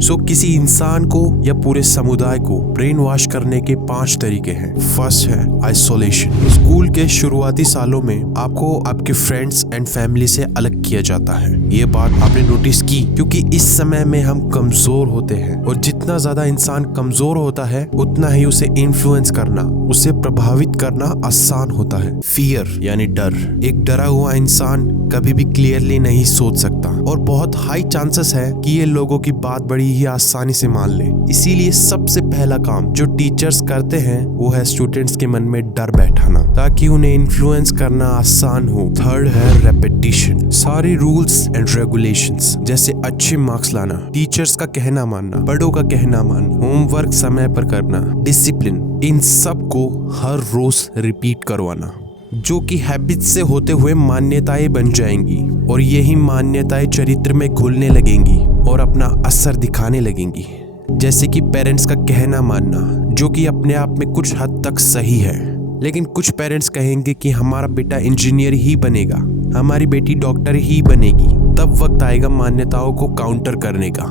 सो किसी इंसान को या पूरे समुदाय को ब्रेन वॉश करने के 5 तरीके हैं। फर्स्ट है आइसोलेशन। स्कूल के शुरुआती सालों में आपको आपके फ्रेंड्स एंड फैमिली से अलग किया जाता है। ये बात आपने नोटिस की, क्योंकि इस समय में हम कमजोर होते हैं और जितना ज्यादा इंसान कमजोर होता है उतना ही उसे इन्फ्लुएंस करना, उसे प्रभावित करना आसान होता है। फियर यानी डर। एक डरा हुआ इंसान कभी भी क्लियरली नहीं सोच सकता और बहुत हाई चांसेस है कि ये लोगों की बात बड़ी ही आसानी से मान ले। इसीलिए सबसे पहला काम जो टीचर्स करते हैं वो है स्टूडेंट्स के मन में डर बैठाना, ताकि उन्हें इन्फ्लुएंस करना आसान हो। थर्ड है रेपिटेशन। सारी रूल्स एंड रेगुलेशंस जैसे अच्छे मार्क्स लाना, टीचर्स का कहना मानना, बड़ों का कहना मानना, होमवर्क समय पर करना, डिसिप्लिन, इन सब को हर रोज रिपीट करवाना, जो कि हैबिट से होते हुए मान्यताएं बन जाएंगी और यही मान्यताएं चरित्र में घुलने लगेंगी और अपना असर दिखाने लगेंगी। जैसे कि पेरेंट्स का कहना मानना, जो कि अपने आप में कुछ हद तक सही है, लेकिन कुछ पेरेंट्स कहेंगे कि हमारा बेटा इंजीनियर ही बनेगा, हमारी बेटी डॉक्टर ही बनेगी। तब वक्त आएगा मान्यताओं को काउंटर करने का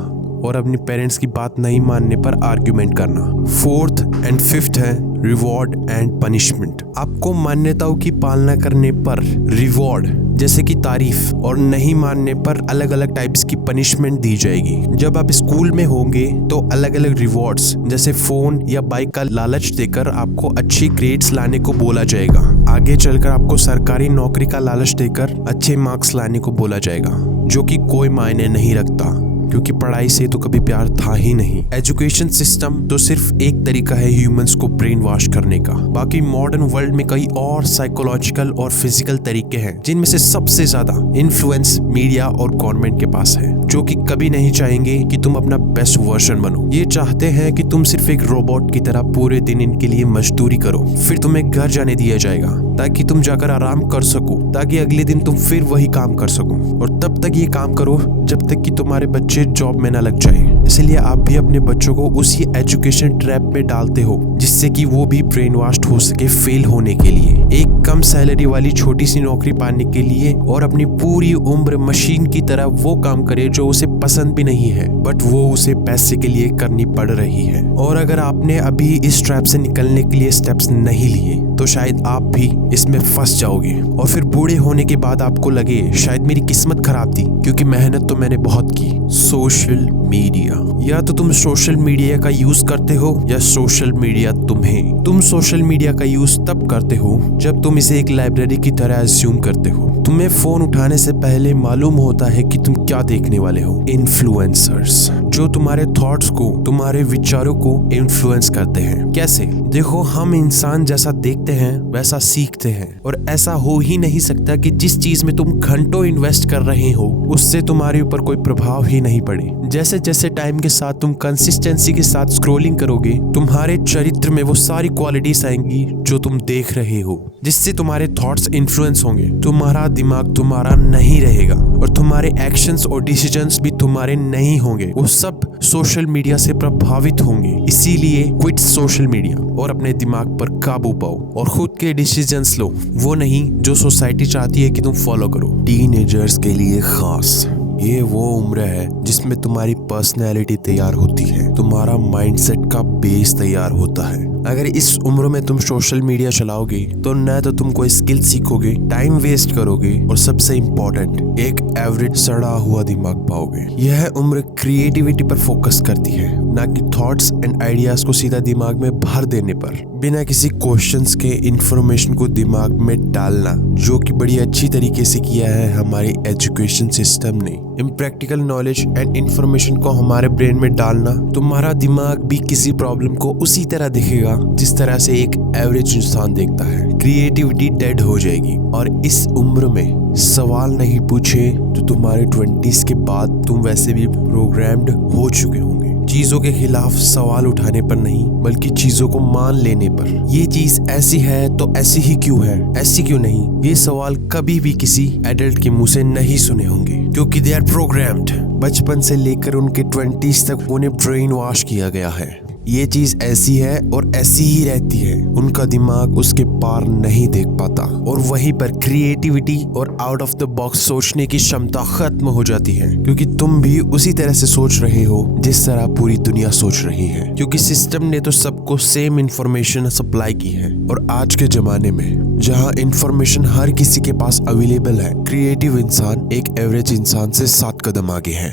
और अपने पेरेंट्स की बात नहीं मानने पर आर्ग्यूमेंट करना। फोर्थ एंड फिफ्थ है रिवॉर्ड एंड पनिशमेंट। आपको मान्यताओं की पालना करने पर रिवॉर्ड जैसे कि तारीफ और नहीं मानने पर अलग अलग टाइप्स की पनिशमेंट दी जाएगी। जब आप स्कूल में होंगे तो अलग अलग रिवॉर्ड्स जैसे फोन या बाइक का लालच देकर आपको अच्छी ग्रेड्स लाने को बोला जाएगा। आगे चलकर आपको सरकारी नौकरी का लालच देकर अच्छे मार्क्स लाने को बोला जाएगा, जो कि कोई मायने नहीं रखता, क्योंकि पढ़ाई से तो कभी प्यार था ही नहीं। एजुकेशन सिस्टम तो सिर्फ एक तरीका है ह्यूमंस को ब्रेन वॉश करने का। बाकी मॉडर्न वर्ल्ड में कई और साइकोलॉजिकल और फिजिकल तरीके हैं, जिनमें से सबसे ज्यादा इन्फ्लुएंस मीडिया और गवर्नमेंट के पास है, जो कि कभी नहीं चाहेंगे कि तुम अपना बेस्ट वर्जन बनो। ये चाहते हैं कि तुम सिर्फ एक रोबोट की तरह पूरे दिन इनके लिए मजदूरी करो, फिर तुम्हें घर जाने दिया जाएगा ताकि तुम जाकर आराम कर सको, ताकि अगले दिन तुम फिर वही काम कर सको। और तब तक ये काम करो जब तक कि तुम्हारे बच्चे जॉब में ना लग जाए। इसलिए आप भी अपने बच्चों को उसी एजुकेशन ट्रैप में डालते हो, जिससे कि वो भी ब्रेन वॉश्ड हो सके फेल होने के लिए, एक कम सैलरी वाली छोटी सी नौकरी पाने के लिए, और अपनी पूरी उम्र मशीन की तरह वो काम करे जो उसे पसंद भी नहीं है, बट वो उसे पैसे के लिए करनी पड़ रही है। और अगर आपने अभी इस ट्रैप से निकलने के लिए स्टेप्स नहीं लिए तो शायद आप भी इसमें फंस जाओगे और फिर बूढ़े होने के बाद आपको लगे शायद मेरी किस्मत खराब थी, क्योंकि मेहनत तो मैंने बहुत की। Social media. या तो तुम सोशल मीडिया का यूज करते हो या सोशल मीडिया तुम्हें। तुम सोशल मीडिया का यूज तब करते हो जब तुम इसे एक लाइब्रेरी की तरह अज्यूम करते हो। तुम्हें फोन उठाने से पहले मालूम होता है कि तुम क्या देखने वाले हो। इन्फ्लुएंसर्स, जो तुम्हारे थॉट्स को, तुम्हारे विचारों को इन्फ्लुएंस करते हैं। कैसे? देखो, हम इंसान जैसा देखते हैं वैसा सीखते हैं, और ऐसा हो ही नहीं सकता कि जिस चीज में तुम घंटों इन्वेस्ट कर रहे हो उससे तुम्हारे ऊपर कोई प्रभाव ही नहीं पड़े। जैसे जैसे टाइम के साथ तुम कंसिस्टेंसी के साथ स्क्रोलिंग करोगे, तुम्हारे चरित्र में वो सारी क्वालिटीज आएंगी जो तुम देख रहे हो, जिससे तुम्हारे थॉट्स इन्फ्लुएंस होंगे। तुम्हारा दिमाग तुम्हारा नहीं रहेगा और तुम्हारे एक्शंस और डिसीजंस भी तुम्हारे नहीं होंगे, वो सब सोशल मीडिया से प्रभावित होंगे। इसीलिए क्विट सोशल मीडिया और अपने दिमाग पर काबू पाओ और खुद के डिसीजंस लो, वो नहीं जो सोसाइटी चाहती है कि तुम फॉलो करो। टीनेजर्स के लिए खास, ये वो उम्र है जिसमें तुम्हारी पर्सनैलिटी तैयार होती है, तुम्हारा माइंडसेट का बेस तैयार होता है। अगर इस उम्र में तुम सोशल मीडिया चलाओगे तो न तो तुम कोई स्किल सीखोगे, टाइम वेस्ट करोगे, और सबसे इम्पोर्टेंट एक एवरेज सड़ा हुआ दिमाग पाओगे। यह उम्र क्रिएटिविटी पर फोकस करती है, ना कि थॉट्स एंड आइडियाज को सीधा दिमाग में भर देने पर, बिना किसी क्वेश्चंस के इंफॉर्मेशन को दिमाग में डालना, जो कि बड़ी अच्छी तरीके से किया है हमारी एजुकेशन सिस्टम ने। इम्प्रैक्टिकल नॉलेज एंड इंफॉर्मेशन को हमारे ब्रेन में डालना, तुम्हारा दिमाग भी किसी प्रॉब्लम को उसी तरह देखेगा जिस तरह से एक एवरेज इंसान देखता है। क्रिएटिविटी डेड हो जाएगी, और इस उम्र में सवाल नहीं पूछे तो तुम्हारे 20s के बाद तुम वैसे भी प्रोग्राम्ड हो चुके होंगे। चीजों के खिलाफ सवाल उठाने पर नहीं, बल्कि चीजों को मान लेने पर। ये चीज ऐसी है तो ऐसी ही क्यों है, ऐसी क्यों नहीं, ये सवाल कभी भी किसी एडल्ट के मुंह से नहीं सुने होंगे, क्योंकि दे आर प्रोग्राम्ड। बचपन से लेकर उनके 20s तक उन्हें ब्रेन वॉश किया गया है। ये चीज ऐसी है और ऐसी ही रहती है। उनका दिमाग उसके पार नहीं देख पाता और वहीं पर क्रिएटिविटी और आउट ऑफ द बॉक्स सोचने की क्षमता खत्म हो जाती है, क्योंकि तुम भी उसी तरह से सोच रहे हो जिस तरह पूरी दुनिया सोच रही है, क्योंकि सिस्टम ने तो सबको सेम इंफॉर्मेशन सप्लाई की है। और आज के जमाने में जहां इंफॉर्मेशन हर किसी के पास अवेलेबल है, क्रिएटिव इंसान एक एवरेज इंसान से 7 कदम आगे है।